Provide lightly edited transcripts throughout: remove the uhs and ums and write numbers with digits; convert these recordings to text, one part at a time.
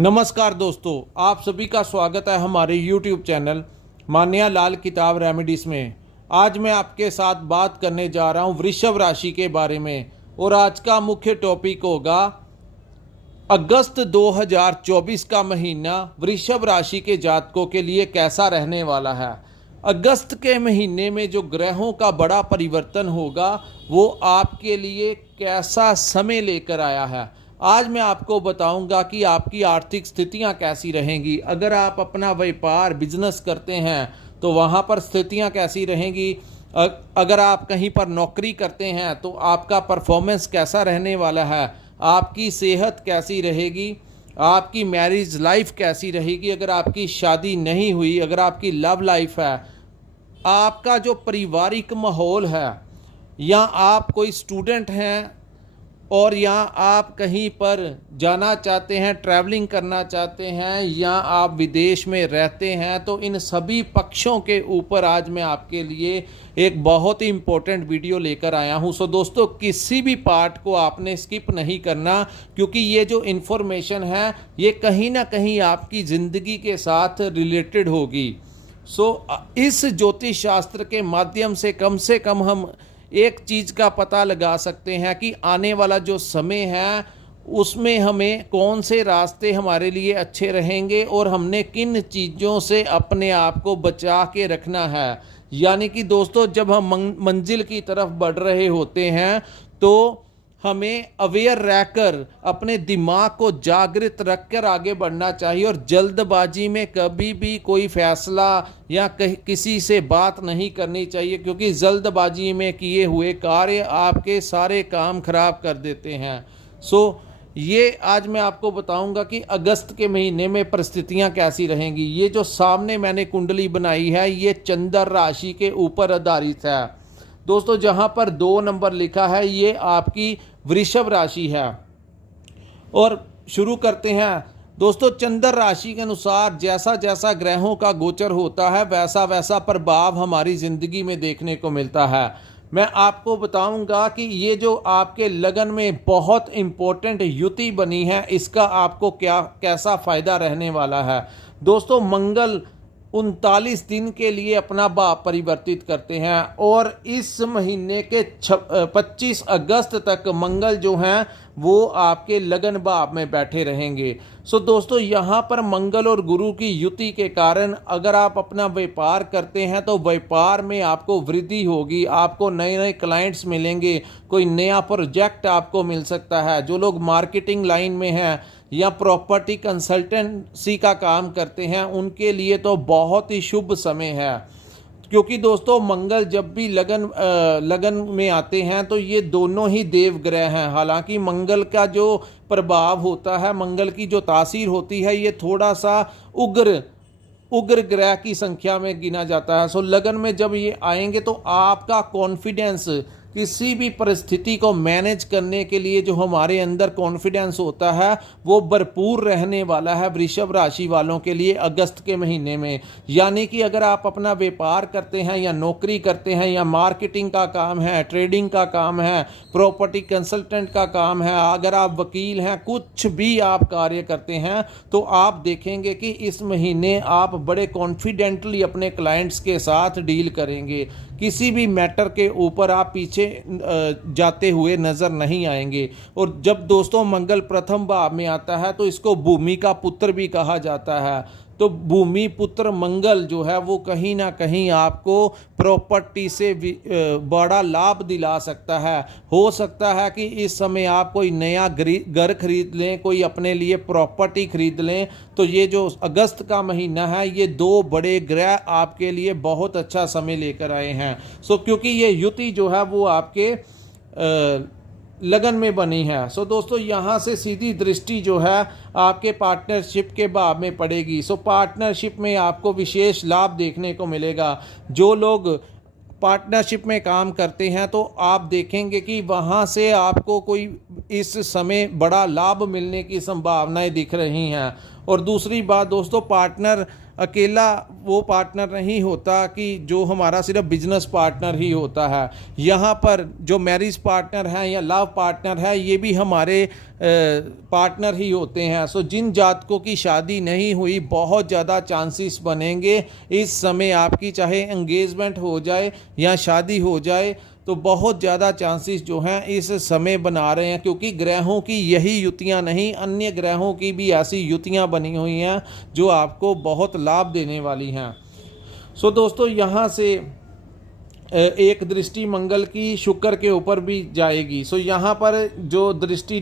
नमस्कार दोस्तों, आप सभी का स्वागत है हमारे YouTube चैनल मान्या लाल किताब रेमेडीज में। आज मैं आपके साथ बात करने जा रहा हूं वृषभ राशि के बारे में और आज का मुख्य टॉपिक होगा अगस्त 2024 का महीना वृषभ राशि के जातकों के लिए कैसा रहने वाला है। अगस्त के महीने में जो ग्रहों का बड़ा परिवर्तन होगा वो आपके लिए कैसा समय लेकर आया है। आज मैं आपको बताऊंगा कि आपकी आर्थिक स्थितियां कैसी रहेंगी। अगर आप अपना व्यापार बिजनेस करते हैं तो वहां पर स्थितियां कैसी रहेंगी। अगर आप कहीं पर नौकरी करते हैं तो आपका परफॉर्मेंस कैसा रहने वाला है। आपकी सेहत कैसी रहेगी, आपकी मैरिज लाइफ कैसी रहेगी। अगर आपकी शादी नहीं हुई, अगर आपकी लव लाइफ है, आपका जो पारिवारिक माहौल है, या आप कोई स्टूडेंट हैं और या आप कहीं पर जाना चाहते हैं, ट्रैवलिंग करना चाहते हैं, या आप विदेश में रहते हैं, तो इन सभी पक्षों के ऊपर आज मैं आपके लिए एक बहुत ही इम्पोर्टेंट वीडियो लेकर आया हूं। सो दोस्तों, किसी भी पार्ट को आपने स्किप नहीं करना, क्योंकि ये जो इन्फॉर्मेशन है ये कहीं ना कहीं आपकी ज़िंदगी के साथ रिलेटेड होगी। इस ज्योतिष शास्त्र के माध्यम से कम हम एक चीज़ का पता लगा सकते हैं कि आने वाला जो समय है उसमें हमें कौन से रास्ते हमारे लिए अच्छे रहेंगे और हमने किन चीज़ों से अपने आप को बचा के रखना है। यानी कि दोस्तों, जब हम मंजिल की तरफ बढ़ रहे होते हैं तो हमें अवेयर रहकर अपने दिमाग को जागृत रखकर आगे बढ़ना चाहिए और जल्दबाजी में कभी भी कोई फैसला या किसी से बात नहीं करनी चाहिए, क्योंकि जल्दबाजी में किए हुए कार्य आपके सारे काम खराब कर देते हैं। ये आज मैं आपको बताऊंगा कि अगस्त के महीने में परिस्थितियां कैसी रहेंगी। ये जो सामने मैंने कुंडली बनाई है ये चंद्र राशि के ऊपर आधारित है दोस्तों। जहां पर 2 नंबर लिखा है ये आपकी वृषभ राशि है। और शुरू करते हैं दोस्तों। चंद्र राशि के अनुसार जैसा जैसा ग्रहों का गोचर होता है वैसा वैसा प्रभाव हमारी ज़िंदगी में देखने को मिलता है। मैं आपको बताऊंगा कि ये जो आपके लगन में बहुत इम्पोर्टेंट युति बनी है इसका आपको कैसा फ़ायदा रहने वाला है। दोस्तों, मंगल 39 दिन के लिए अपना भाव परिवर्तित करते हैं और इस महीने के 25 अगस्त तक मंगल जो हैं वो आपके लगन भाव में बैठे रहेंगे। दोस्तों, यहाँ पर मंगल और गुरु की युति के कारण अगर आप अपना व्यापार करते हैं तो व्यापार में आपको वृद्धि होगी, आपको नए नए क्लाइंट्स मिलेंगे, कोई नया प्रोजेक्ट आपको मिल सकता है। जो लोग मार्केटिंग लाइन में हैं या प्रॉपर्टी कंसल्टेंसी का काम करते हैं उनके लिए तो बहुत ही शुभ समय है, क्योंकि दोस्तों मंगल जब भी लगन में आते हैं तो ये दोनों ही देव ग्रह हैं। हालांकि मंगल का जो प्रभाव होता है, मंगल की जो तासीर होती है, ये थोड़ा सा उग्र ग्रह की संख्या में गिना जाता है। लगन में जब ये आएंगे तो आपका कॉन्फिडेंस किसी भी परिस्थिति को मैनेज करने के लिए जो हमारे अंदर कॉन्फिडेंस होता है वो भरपूर रहने वाला है वृषभ राशि वालों के लिए अगस्त के महीने में। यानी कि अगर आप अपना व्यापार करते हैं या नौकरी करते हैं या मार्केटिंग का काम है, ट्रेडिंग का काम है, प्रॉपर्टी कंसल्टेंट का काम है, अगर आप वकील हैं, कुछ भी आप कार्य करते हैं तो आप देखेंगे कि इस महीने आप बड़े कॉन्फिडेंटली अपने क्लाइंट्स के साथ डील करेंगे। किसी भी मैटर के ऊपर आप पीछे जाते हुए नजर नहीं आएंगे। और जब दोस्तों मंगल प्रथम भाव में आता है तो इसको भूमि का पुत्र भी कहा जाता है। तो भूमि पुत्र मंगल जो है वो कहीं ना कहीं आपको प्रॉपर्टी से बड़ा लाभ दिला सकता है। हो सकता है कि इस समय आप कोई नया घर खरीद लें, कोई अपने लिए प्रॉपर्टी खरीद लें। तो ये जो अगस्त का महीना है ये 2 बड़े ग्रह आपके लिए बहुत अच्छा समय लेकर आए हैं। क्योंकि ये युति जो है वो आपके लगन में बनी है। दोस्तों, यहाँ से सीधी दृष्टि जो है आपके पार्टनरशिप के भाव में पड़ेगी। पार्टनरशिप में आपको विशेष लाभ देखने को मिलेगा। जो लोग पार्टनरशिप में काम करते हैं तो आप देखेंगे कि वहाँ से आपको कोई इस समय बड़ा लाभ मिलने की संभावनाएं दिख रही हैं। और दूसरी बात दोस्तों, पार्टनर अकेला वो पार्टनर नहीं होता कि जो हमारा सिर्फ बिजनेस पार्टनर ही होता है। यहाँ पर जो मैरिज पार्टनर हैं या लव पार्टनर है, ये भी हमारे पार्टनर ही होते हैं। सो जिन जातकों की शादी नहीं हुई, बहुत ज़्यादा चांसेस बनेंगे इस समय आपकी, चाहे एंगेजमेंट हो जाए या शादी हो जाए, तो बहुत ज़्यादा चांसेस जो हैं इस समय बना रहे हैं, क्योंकि ग्रहों की यही युतियां नहीं, अन्य ग्रहों की भी ऐसी युतियां बनी हुई हैं जो आपको बहुत लाभ देने वाली हैं। सो दोस्तों, यहाँ से एक दृष्टि मंगल की शुक्र के ऊपर भी जाएगी। सो यहाँ पर जो दृष्टि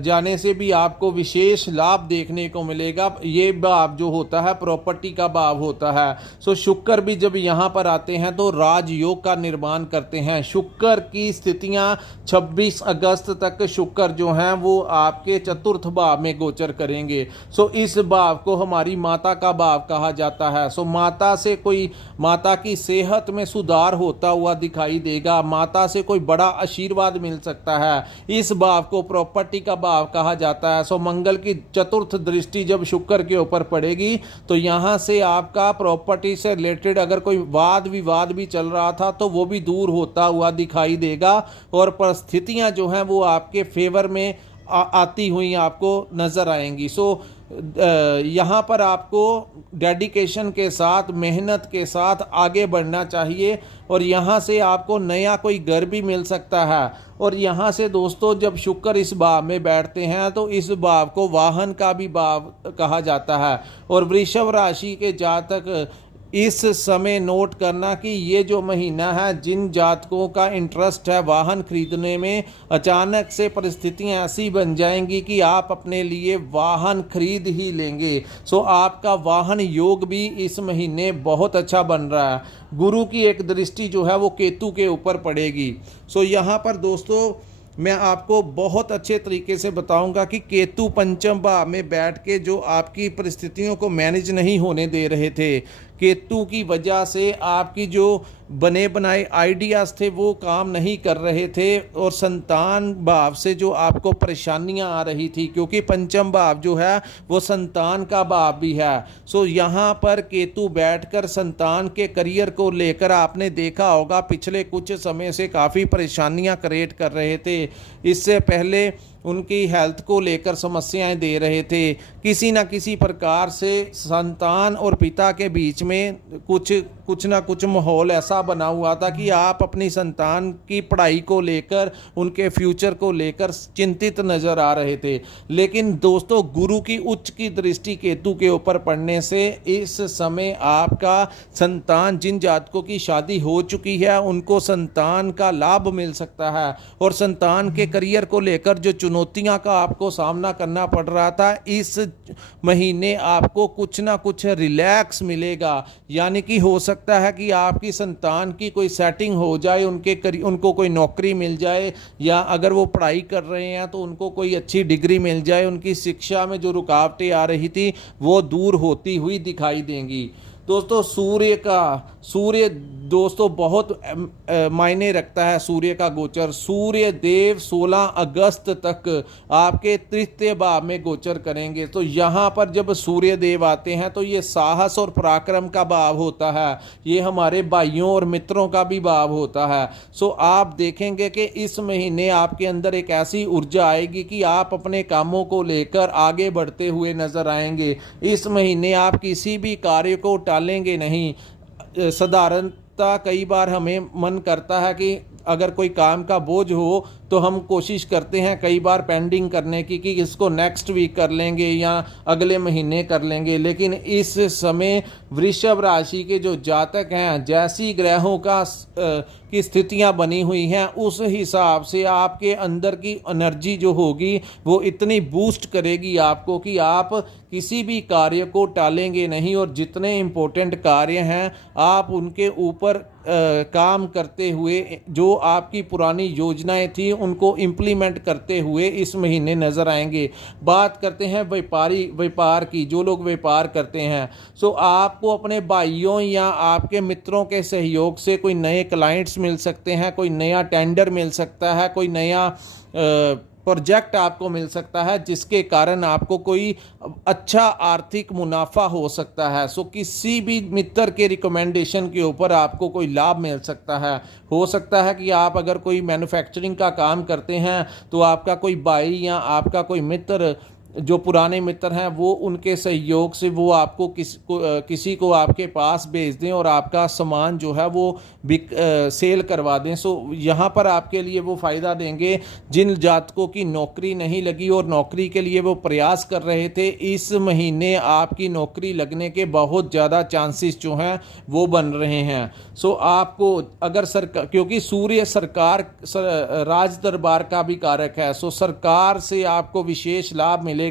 जाने से भी आपको विशेष लाभ देखने को मिलेगा। ये भाव जो होता है प्रॉपर्टी का भाव होता है। सो शुक्र भी जब यहाँ पर आते हैं तो राजयोग का निर्माण करते हैं। शुक्र की स्थितियाँ 26 अगस्त तक शुक्र जो हैं वो आपके चतुर्थ भाव में गोचर करेंगे। सो इस भाव को हमारी माता का भाव कहा जाता है। सो माता की सेहत में सुधार होता हुआ दिखाई देगा, माता से कोई बड़ा आशीर्वाद मिल सकता है। इस भाव को प्रॉपर्टी का भाव कहा जाता है। सो मंगल की चतुर्थ दृष्टि जब शुक्र के ऊपर पड़ेगी तो यहाँ से आपका प्रॉपर्टी से रिलेटेड अगर कोई वाद विवाद भी चल रहा था तो वो भी दूर होता हुआ दिखाई देगा, और परिस्थितियां जो हैं वो आपके फेवर में आती हुई आपको नजर आएंगी। सो यहाँ पर आपको डेडिकेशन के साथ, मेहनत के साथ आगे बढ़ना चाहिए, और यहाँ से आपको नया कोई घर भी मिल सकता है। और यहाँ से दोस्तों, जब शुक्र इस भाव में बैठते हैं तो इस भाव को वाहन का भी भाव कहा जाता है। और वृषभ राशि के जातक इस समय नोट करना कि ये जो महीना है, जिन जातकों का इंटरेस्ट है वाहन खरीदने में, अचानक से परिस्थितियां ऐसी बन जाएंगी कि आप अपने लिए वाहन खरीद ही लेंगे। सो आपका वाहन योग भी इस महीने बहुत अच्छा बन रहा है। गुरु की एक दृष्टि जो है वो केतु के ऊपर पड़ेगी। सो यहाँ पर दोस्तों मैं आपको बहुत अच्छे तरीके से बताऊंगा कि केतु पंचम भाव में बैठ के जो आपकी परिस्थितियों को मैनेज नहीं होने दे रहे थे, केतु की वजह से आपकी जो बने बनाए आइडियाज़ थे वो काम नहीं कर रहे थे, और संतान भाव से जो आपको परेशानियां आ रही थी, क्योंकि पंचम भाव जो है वो संतान का भाव भी है। सो यहाँ पर केतु बैठकर संतान के करियर को लेकर आपने देखा होगा पिछले कुछ समय से काफ़ी परेशानियां क्रिएट कर रहे थे। इससे पहले उनकी हेल्थ को लेकर समस्याएं दे रहे थे। किसी न किसी प्रकार से संतान और पिता के बीच में कुछ ना कुछ माहौल ऐसा बना हुआ था कि आप अपनी संतान की पढ़ाई को लेकर, उनके फ्यूचर को लेकर चिंतित नजर आ रहे थे। लेकिन दोस्तों, गुरु की उच्च की दृष्टि केतु के ऊपर पड़ने से इस समय आपका संतान, जिन जातकों की शादी हो चुकी है उनको संतान का लाभ मिल सकता है। और संतान के करियर को लेकर जो चुनौतियां का आपको सामना करना पड़ रहा था, इस महीने आपको कुछ ना कुछ रिलैक्स मिलेगा। यानी कि हो सकता है कि आपकी संतान की कोई सेटिंग हो जाए, उनको कोई नौकरी मिल जाए, या अगर वो पढ़ाई कर रहे हैं तो उनको कोई अच्छी डिग्री मिल जाए। उनकी शिक्षा में जो रुकावटें आ रही थी वो दूर होती हुई दिखाई देंगी। दोस्तों, सूर्य दोस्तों बहुत मायने रखता है। सूर्य का गोचर, सूर्य देव 16 अगस्त तक आपके तृतीय भाव में गोचर करेंगे। तो यहाँ पर जब सूर्य देव आते हैं तो ये साहस और पराक्रम का भाव होता है, ये हमारे भाइयों और मित्रों का भी भाव होता है। सो आप देखेंगे कि इस महीने आपके अंदर एक ऐसी ऊर्जा आएगी कि आप अपने कामों को लेकर आगे बढ़ते हुए नजर आएंगे। इस महीने आप किसी भी कार्य को टालेंगे नहीं। साधारणतः कई बार हमें मन करता है कि अगर कोई काम का बोझ हो तो हम कोशिश करते हैं कई बार पेंडिंग करने की कि इसको नेक्स्ट वीक कर लेंगे या अगले महीने कर लेंगे। लेकिन इस समय वृषभ राशि के जो जातक हैं, जैसी ग्रहों की स्थितियां बनी हुई हैं, उस हिसाब से आपके अंदर की एनर्जी जो होगी वो इतनी बूस्ट करेगी आपको कि आप किसी भी कार्य को टालेंगे नहीं, और जितने इम्पोर्टेंट कार्य हैं आप उनके ऊपर काम करते हुए, जो आपकी पुरानी योजनाएं थी उनको इम्प्लीमेंट करते हुए इस महीने नजर आएंगे। बात करते हैं व्यापार की। जो लोग व्यापार करते हैं, सो आपको अपने भाइयों या आपके मित्रों के सहयोग से कोई नए क्लाइंट्स मिल सकते हैं, कोई नया टेंडर मिल सकता है, कोई नया प्रोजेक्ट आपको मिल सकता है, जिसके कारण आपको कोई अच्छा आर्थिक मुनाफा हो सकता है। सो किसी भी मित्र के रिकमेंडेशन के ऊपर आपको कोई लाभ मिल सकता है। हो सकता है कि आप अगर कोई मैन्युफैक्चरिंग का काम करते हैं तो आपका कोई भाई या आपका कोई मित्र, जो पुराने मित्र हैं, वो उनके सहयोग से वो आपको किसी को आपके पास भेज दें और आपका सामान जो है वो सेल करवा दें। सो यहाँ पर आपके लिए वो फ़ायदा देंगे जिन जातकों की नौकरी नहीं लगी और नौकरी के लिए वो प्रयास कर रहे थे। इस महीने आपकी नौकरी लगने के बहुत ज़्यादा चांसेस जो हैं वो बन रहे हैं। सो आपको अगर सरकार, क्योंकि सूर्य राज दरबार का भी कारक है, सो सरकार से आपको विशेष लाभ मिलेगा।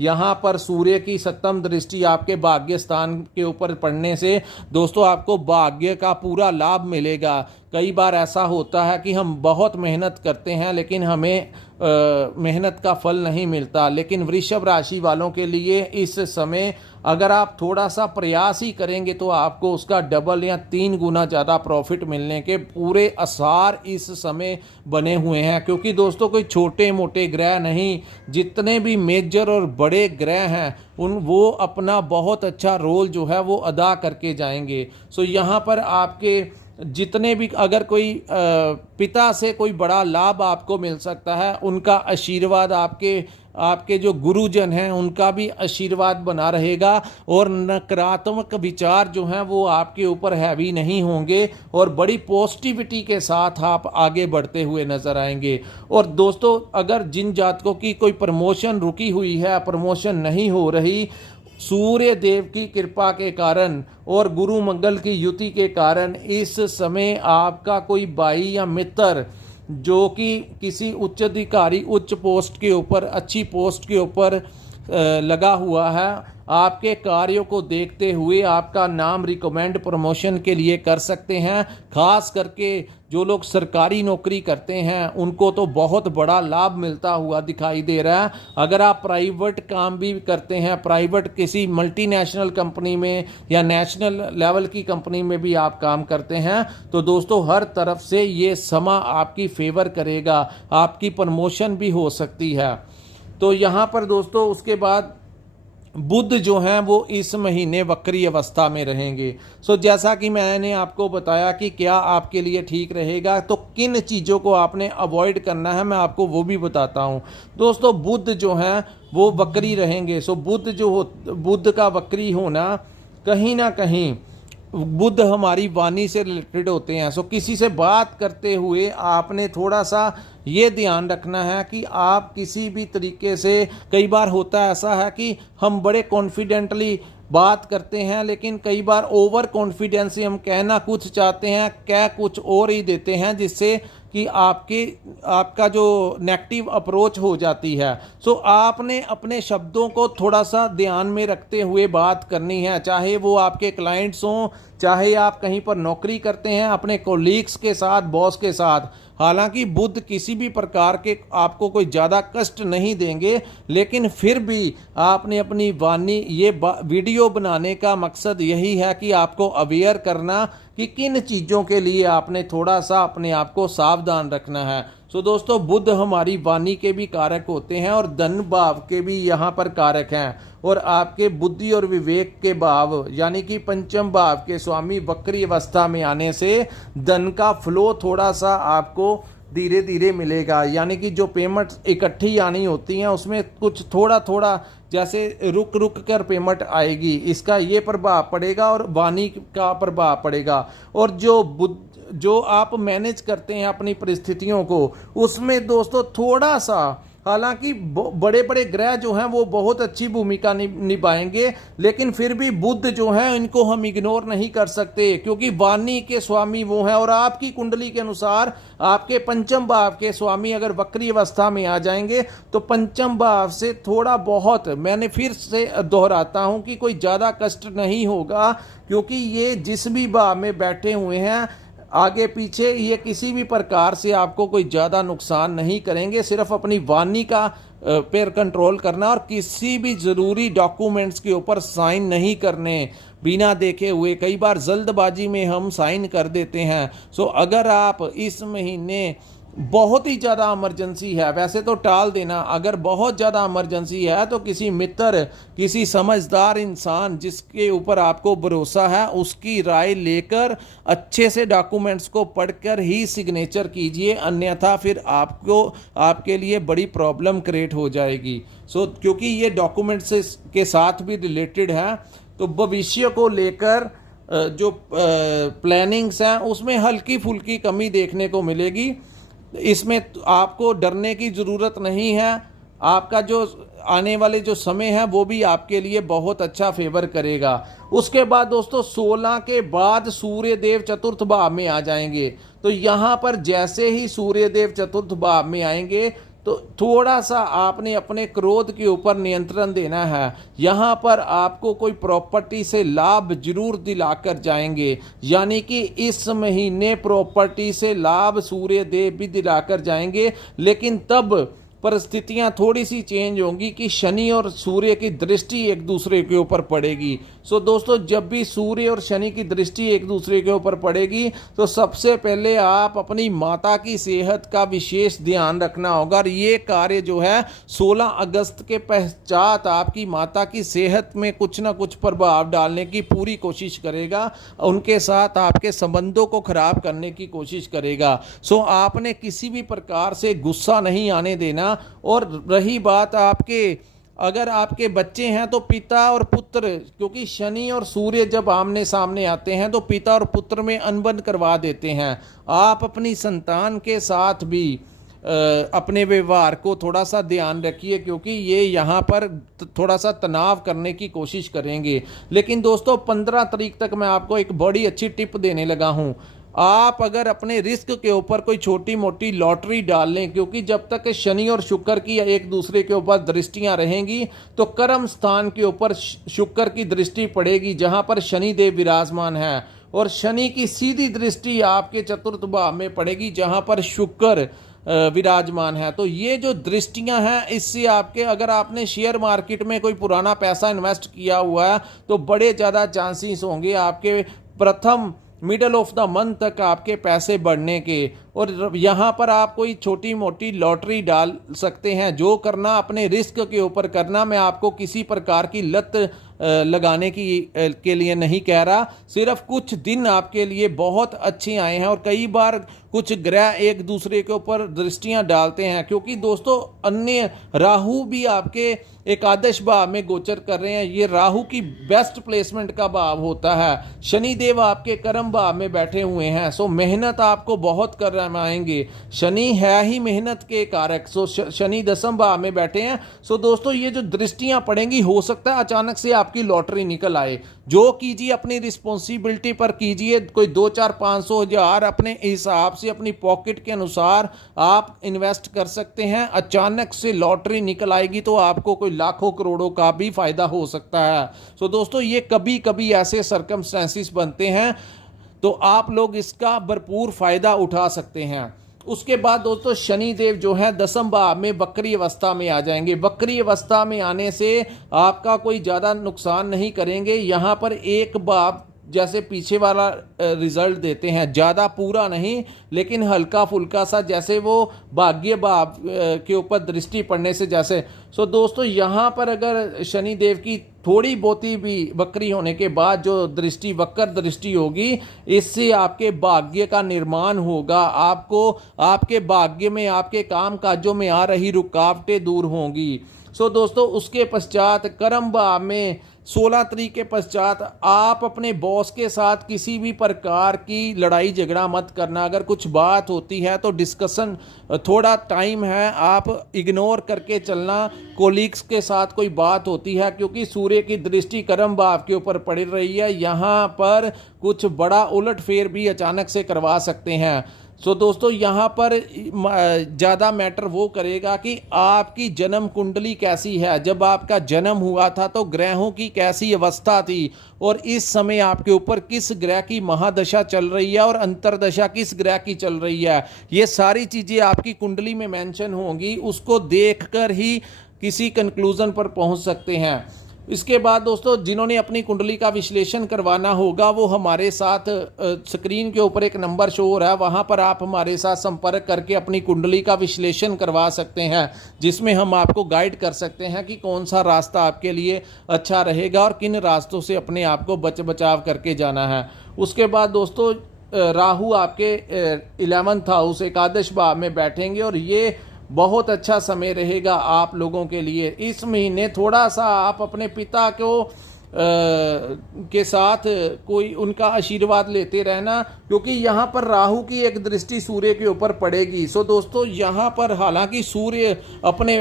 यहाँ पर सूर्य की सप्तम दृष्टि आपके भाग्य स्थान के ऊपर पड़ने से दोस्तों आपको भाग्य का पूरा लाभ मिलेगा। कई बार ऐसा होता है कि हम बहुत मेहनत करते हैं लेकिन हमें मेहनत का फल नहीं मिलता, लेकिन वृषभ राशि वालों के लिए इस समय अगर आप थोड़ा सा प्रयास ही करेंगे तो आपको उसका डबल या 3 गुना ज़्यादा प्रॉफिट मिलने के पूरे आसार इस समय बने हुए हैं। क्योंकि दोस्तों कोई छोटे मोटे ग्रह नहीं, जितने भी मेजर और बड़े ग्रह हैं वो अपना बहुत अच्छा रोल जो है वो अदा करके जाएंगे। सो यहाँ पर आपके जितने भी, अगर कोई पिता से कोई बड़ा लाभ आपको मिल सकता है, उनका आशीर्वाद, आपके जो गुरुजन हैं उनका भी आशीर्वाद बना रहेगा और नकारात्मक विचार जो हैं वो आपके ऊपर हैवी नहीं होंगे और बड़ी पॉजिटिविटी के साथ आप आगे बढ़ते हुए नजर आएंगे। और दोस्तों अगर जिन जातकों की कोई प्रमोशन रुकी हुई है, प्रमोशन नहीं हो रही, सूर्य देव की कृपा के कारण और गुरु मंगल की युति के कारण इस समय आपका कोई भाई या मित्र जो कि किसी उच्च अधिकारी, उच्च पोस्ट के ऊपर, अच्छी पोस्ट के ऊपर लगा हुआ है, आपके कार्यों को देखते हुए आपका नाम रिकमेंड प्रमोशन के लिए कर सकते हैं। खास करके जो लोग सरकारी नौकरी करते हैं उनको तो बहुत बड़ा लाभ मिलता हुआ दिखाई दे रहा है। अगर आप प्राइवेट काम भी करते हैं, प्राइवेट किसी मल्टीनेशनल कंपनी में या नेशनल लेवल की कंपनी में भी आप काम करते हैं, तो दोस्तों हर तरफ से ये समा आपकी फेवर करेगा, आपकी प्रमोशन भी हो सकती है। तो यहाँ पर दोस्तों उसके बाद बुध जो हैं वो इस महीने वक्री अवस्था में रहेंगे। सो जैसा कि मैंने आपको बताया कि क्या आपके लिए ठीक रहेगा, तो किन चीज़ों को आपने अवॉइड करना है मैं आपको वो भी बताता हूँ। दोस्तों बुध जो हैं वो वक्री रहेंगे। सो बुध का वक्री होना कहीं ना कहीं, बुध हमारी वाणी से रिलेटेड होते हैं। सो किसी से बात करते हुए आपने थोड़ा सा ये ध्यान रखना है कि आप किसी भी तरीके से, कई बार होता है ऐसा है कि हम बड़े कॉन्फिडेंटली बात करते हैं लेकिन कई बार ओवर कॉन्फिडेंस से हम कहना कुछ चाहते हैं, कह कुछ और ही देते हैं, जिससे कि आपका जो नेगेटिव अप्रोच हो जाती है। सो आपने अपने शब्दों को थोड़ा सा ध्यान में रखते हुए बात करनी है, चाहे वो आपके क्लाइंट्स हों, चाहे आप कहीं पर नौकरी करते हैं अपने कोलीग्स के साथ, बॉस के साथ। हालांकि बुध किसी भी प्रकार के आपको कोई ज़्यादा कष्ट नहीं देंगे, लेकिन फिर भी आपने अपनी वाणी, ये वीडियो बनाने का मकसद यही है कि आपको अवेयर करना कि किन चीज़ों के लिए आपने थोड़ा सा अपने आप को सावधान रखना है। सो दोस्तों बुध हमारी वाणी के भी कारक होते हैं और धन भाव के भी यहाँ पर कारक हैं, और आपके बुद्धि और विवेक के भाव यानी कि पंचम भाव के स्वामी वक्री अवस्था में आने से धन का फ्लो थोड़ा सा आपको धीरे धीरे मिलेगा। यानी कि जो पेमेंट इकट्ठी आनी होती हैं उसमें कुछ थोड़ा थोड़ा जैसे रुक रुक कर पेमेंट आएगी, इसका ये प्रभाव पड़ेगा और वाणी का प्रभाव पड़ेगा। और जो आप मैनेज करते हैं अपनी परिस्थितियों को, उसमें दोस्तों थोड़ा सा, हालांकि बड़े बड़े ग्रह जो हैं वो बहुत अच्छी भूमिका निभाएंगे, लेकिन फिर भी बुध जो हैं इनको हम इग्नोर नहीं कर सकते, क्योंकि वाणी के स्वामी वो हैं। और आपकी कुंडली के अनुसार आपके पंचम भाव के स्वामी अगर वक्री अवस्था में आ जाएंगे तो पंचम भाव से थोड़ा बहुत, मैंने फिर से दोहराता हूं कि कोई ज़्यादा कष्ट नहीं होगा, क्योंकि ये जिस भी भाव में बैठे हुए हैं आगे पीछे, ये किसी भी प्रकार से आपको कोई ज़्यादा नुकसान नहीं करेंगे। सिर्फ अपनी वाणी का पर कंट्रोल करना और किसी भी ज़रूरी डॉक्यूमेंट्स के ऊपर साइन नहीं करने बिना देखे हुए। कई बार जल्दबाजी में हम साइन कर देते हैं। सो अगर आप इस महीने बहुत ही ज़्यादा इमरजेंसी है, वैसे तो टाल देना। अगर बहुत ज़्यादा इमरजेंसी है तो किसी मित्र, किसी समझदार इंसान जिसके ऊपर आपको भरोसा है, उसकी राय लेकर अच्छे से डॉक्यूमेंट्स को पढ़कर ही सिग्नेचर कीजिए, अन्यथा फिर आपको आपके लिए बड़ी प्रॉब्लम क्रिएट हो जाएगी। क्योंकि ये डॉक्यूमेंट्स के साथ भी रिलेटेड है, तो भविष्य को लेकर जो प्लानिंग्स हैं उसमें हल्की फुल्की कमी देखने को मिलेगी। इसमें आपको डरने की ज़रूरत नहीं है। आपका जो आने वाले जो समय है वो भी आपके लिए बहुत अच्छा फेवर करेगा। उसके बाद दोस्तों 16 के बाद सूर्य देव चतुर्थ भाव में आ जाएंगे। तो यहाँ पर जैसे ही सूर्य देव चतुर्थ भाव में आएंगे तो थोड़ा सा आपने अपने क्रोध के ऊपर नियंत्रण देना है। यहाँ पर आपको कोई प्रॉपर्टी से लाभ जरूर दिलाकर जाएंगे, यानी कि इस महीने प्रॉपर्टी से लाभ सूर्य देव भी दिलाकर जाएंगे। लेकिन तब परिस्थितियां थोड़ी सी चेंज होंगी कि शनि और सूर्य की दृष्टि एक दूसरे के ऊपर पड़ेगी। दोस्तों जब भी सूर्य और शनि की दृष्टि एक दूसरे के ऊपर पड़ेगी तो सबसे पहले आप अपनी माता की सेहत का विशेष ध्यान रखना होगा। और ये कार्य जो है 16 अगस्त के पश्चात आपकी माता की सेहत में कुछ ना कुछ प्रभाव डालने की पूरी कोशिश करेगा, उनके साथ आपके संबंधों को खराब करने की कोशिश करेगा। आपने किसी भी प्रकार से गुस्सा नहीं आने देना। और रही बात अगर आपके बच्चे हैं तो पिता और पुत्र, क्योंकि शनि और सूर्य जब आमने सामने आते हैं तो पिता और पुत्र में अनबन करवा देते हैं। आप अपनी संतान के साथ भी अपने व्यवहार को थोड़ा सा ध्यान रखिए, क्योंकि ये यहाँ पर थोड़ा सा तनाव करने की कोशिश करेंगे। लेकिन दोस्तों 15 तारीख तक मैं आपको एक बड़ी अच्छी टिप देने लगा हूँ। आप अगर अपने रिस्क के ऊपर कोई छोटी मोटी लॉटरी डाल लें, क्योंकि जब तक शनि और शुक्र की एक दूसरे के ऊपर दृष्टियां रहेंगी तो कर्म स्थान के ऊपर शुक्र की दृष्टि पड़ेगी, जहां पर शनि देव विराजमान है, और शनि की सीधी दृष्टि आपके चतुर्थ भाव में पड़ेगी जहां पर शुक्र विराजमान है। तो ये जो दृष्टियां हैं, इससे आपके, अगर आपने शेयर मार्केट में कोई पुराना पैसा इन्वेस्ट किया हुआ है तो बड़े ज़्यादा चांसेस होंगे आपके प्रथम मिडल ऑफ द मंथ तक आपके पैसे बढ़ने के। और यहाँ पर आप कोई छोटी मोटी लॉटरी डाल सकते हैं। जो करना अपने रिस्क के ऊपर करना, मैं आपको किसी प्रकार की लत लगाने के लिए नहीं कह रहा। सिर्फ कुछ दिन आपके लिए बहुत अच्छे आए हैं, और कई बार कुछ ग्रह एक दूसरे के ऊपर दृष्टियां डालते हैं, क्योंकि दोस्तों अन्य राहु भी आपके एकादश भाव में गोचर कर रहे हैं। ये राहु की बेस्ट प्लेसमेंट का भाव होता है। शनि देव आपके कर्म भाव में बैठे हुए हैं। मेहनत आपको बहुत करवाएंगे। शनि है ही मेहनत के कारक। शनि दसम भाव में बैठे हैं। दोस्तों ये जो दृष्टियां पड़ेंगी, हो सकता है अचानक से आपकी लॉटरी निकल आए। जो कीजिए अपनी रिस्पॉन्सिबिलिटी पर कीजिए। कोई 2, 4, 500 हज़ार अपने हिसाब से, अपनी पॉकेट के अनुसार आप इन्वेस्ट कर सकते हैं। अचानक से लॉटरी निकल आएगी तो आपको कोई लाखों करोड़ों का भी फायदा हो सकता है। दोस्तों ये कभी कभी ऐसे सर्कमस्टेंसेस बनते हैं, तो आप लोग इसका भरपूर फायदा उठा सकते हैं। उसके बाद दोस्तों शनि देव जो है दसम भाव में वक्री अवस्था में आ जाएंगे। वक्री अवस्था में आने से आपका कोई ज़्यादा नुकसान नहीं करेंगे। यहाँ पर एक भाव जैसे पीछे वाला रिजल्ट देते हैं, ज़्यादा पूरा नहीं लेकिन हल्का फुल्का सा, जैसे वो भाग्य भाव के ऊपर दृष्टि पड़ने से जैसे। दोस्तों यहाँ पर अगर शनि देव की थोड़ी बहुती भी वक्री होने के बाद जो दृष्टि, वक्र दृष्टि होगी, इससे आपके भाग्य का निर्माण होगा। आपको आपके भाग्य में, आपके काम काजों में आ रही रुकावटें दूर होंगी। दोस्तों उसके पश्चात कर्म भाव में 16 तारीख के पश्चात आप अपने बॉस के साथ किसी भी प्रकार की लड़ाई झगड़ा मत करना। अगर कुछ बात होती है तो डिस्कशन, थोड़ा टाइम है, आप इग्नोर करके चलना। कोलीग्स के साथ कोई बात होती है, क्योंकि सूर्य की दृष्टि कर्म भाव के ऊपर पड़ रही है, यहाँ पर कुछ बड़ा उलटफेर भी अचानक से करवा सकते हैं। दोस्तों यहाँ पर ज़्यादा मैटर वो करेगा कि आपकी जन्म कुंडली कैसी है। जब आपका जन्म हुआ था तो ग्रहों की कैसी अवस्था थी, और इस समय आपके ऊपर किस ग्रह की महादशा चल रही है और अंतरदशा किस ग्रह की चल रही है, ये सारी चीज़ें आपकी कुंडली में मेंशन होंगी। उसको देखकर ही किसी कंक्लूजन पर पहुंच सकते हैं। इसके बाद दोस्तों जिन्होंने अपनी कुंडली का विश्लेषण करवाना होगा वो हमारे साथ स्क्रीन के ऊपर एक नंबर शो हो रहा है, वहां पर आप हमारे साथ संपर्क करके अपनी कुंडली का विश्लेषण करवा सकते हैं, जिसमें हम आपको गाइड कर सकते हैं कि कौन सा रास्ता आपके लिए अच्छा रहेगा और किन रास्तों से अपने आप को बचाव करके जाना है। उसके बाद दोस्तों राहु आपके 11th हाउस एकादश भाव में बैठेंगे और ये बहुत अच्छा समय रहेगा आप लोगों के लिए। इस महीने थोड़ा सा आप अपने पिता को के साथ कोई उनका आशीर्वाद लेते रहना, क्योंकि यहाँ पर राहु की एक दृष्टि सूर्य के ऊपर पड़ेगी। सो दोस्तों यहाँ पर हालांकि सूर्य अपने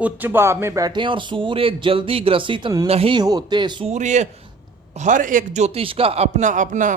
उच्च भाव में बैठे हैं और सूर्य जल्दी ग्रसित नहीं होते। सूर्य हर एक ज्योतिष का अपना अपना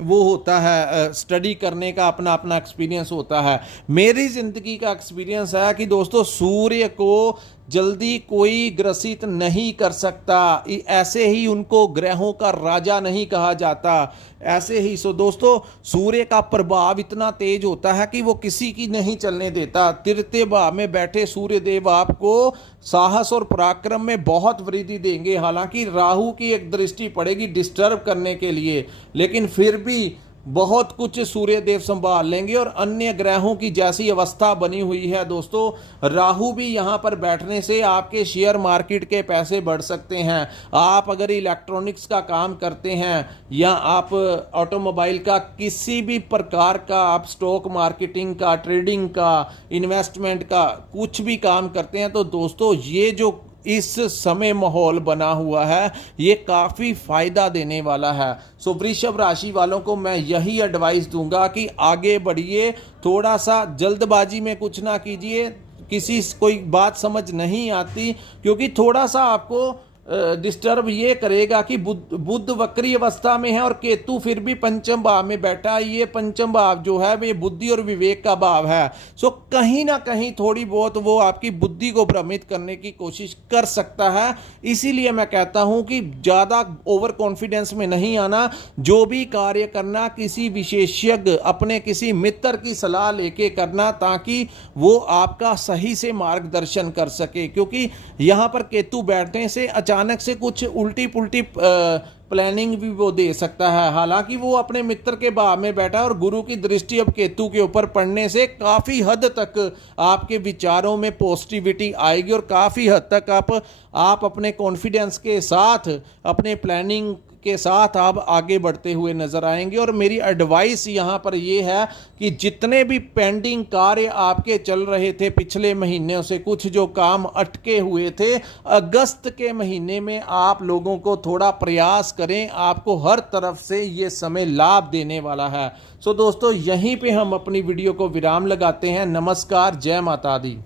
वो होता है, स्टडी करने का अपना अपना एक्सपीरियंस होता है। मेरी ज़िंदगी का एक्सपीरियंस है कि दोस्तों सूर्य को जल्दी कोई ग्रसित नहीं कर सकता, ऐसे ही उनको ग्रहों का राजा नहीं कहा जाता, ऐसे ही। सो दोस्तों सूर्य का प्रभाव इतना तेज होता है कि वो किसी की नहीं चलने देता। तृतीय भाव में बैठे सूर्य देव आपको साहस और पराक्रम में बहुत वृद्धि देंगे। हालांकि राहु की एक दृष्टि पड़ेगी डिस्टर्ब करने के लिए, लेकिन फिर भी बहुत कुछ सूर्य देव संभाल लेंगे। और अन्य ग्रहों की जैसी अवस्था बनी हुई है दोस्तों, राहु भी यहाँ पर बैठने से आपके शेयर मार्केट के पैसे बढ़ सकते हैं। आप अगर इलेक्ट्रॉनिक्स का काम करते हैं या आप ऑटोमोबाइल का किसी भी प्रकार का, आप स्टॉक मार्केटिंग का, ट्रेडिंग का, इन्वेस्टमेंट का कुछ भी काम करते हैं, तो दोस्तों ये जो इस समय माहौल बना हुआ है ये काफ़ी फायदा देने वाला है। सो वृषभ राशि वालों को मैं यही एडवाइस दूंगा कि आगे बढ़िए, थोड़ा सा जल्दबाजी में कुछ ना कीजिए। किसी कोई बात समझ नहीं आती, क्योंकि थोड़ा सा आपको डिस्टर्ब ये करेगा कि बुध वक्री अवस्था में है और केतु फिर भी पंचम भाव में बैठा है। ये पंचम भाव जो है वे बुद्धि और विवेक का भाव है। सो कहीं ना कहीं थोड़ी बहुत वो आपकी बुद्धि को भ्रमित करने की कोशिश कर सकता है। इसीलिए मैं कहता हूं कि ज़्यादा ओवर कॉन्फिडेंस में नहीं आना। जो भी कार्य करना किसी विशेषज्ञ, अपने किसी मित्र की सलाह लेके करना, ताकि वो आपका सही से मार्गदर्शन कर सके। क्योंकि यहाँ पर केतु बैठने से अचानक से कुछ उल्टी पुल्टी प्लानिंग भी वो दे सकता है। हालांकि वो अपने मित्र के भाव में बैठा है और गुरु की दृष्टि अब केतु के ऊपर पड़ने से काफ़ी हद तक आपके विचारों में पॉजिटिविटी आएगी और काफ़ी हद तक आप अपने कॉन्फिडेंस के साथ, अपने प्लानिंग के साथ आप आगे बढ़ते हुए नजर आएंगे। और मेरी एडवाइस यहाँ पर ये है कि जितने भी पेंडिंग कार्य आपके चल रहे थे पिछले महीनों से, कुछ जो काम अटके हुए थे, अगस्त के महीने में आप लोगों को थोड़ा प्रयास करें, आपको हर तरफ से ये समय लाभ देने वाला है। सो दोस्तों यहीं पे हम अपनी वीडियो को विराम लगाते हैं। नमस्कार, जय माता दी।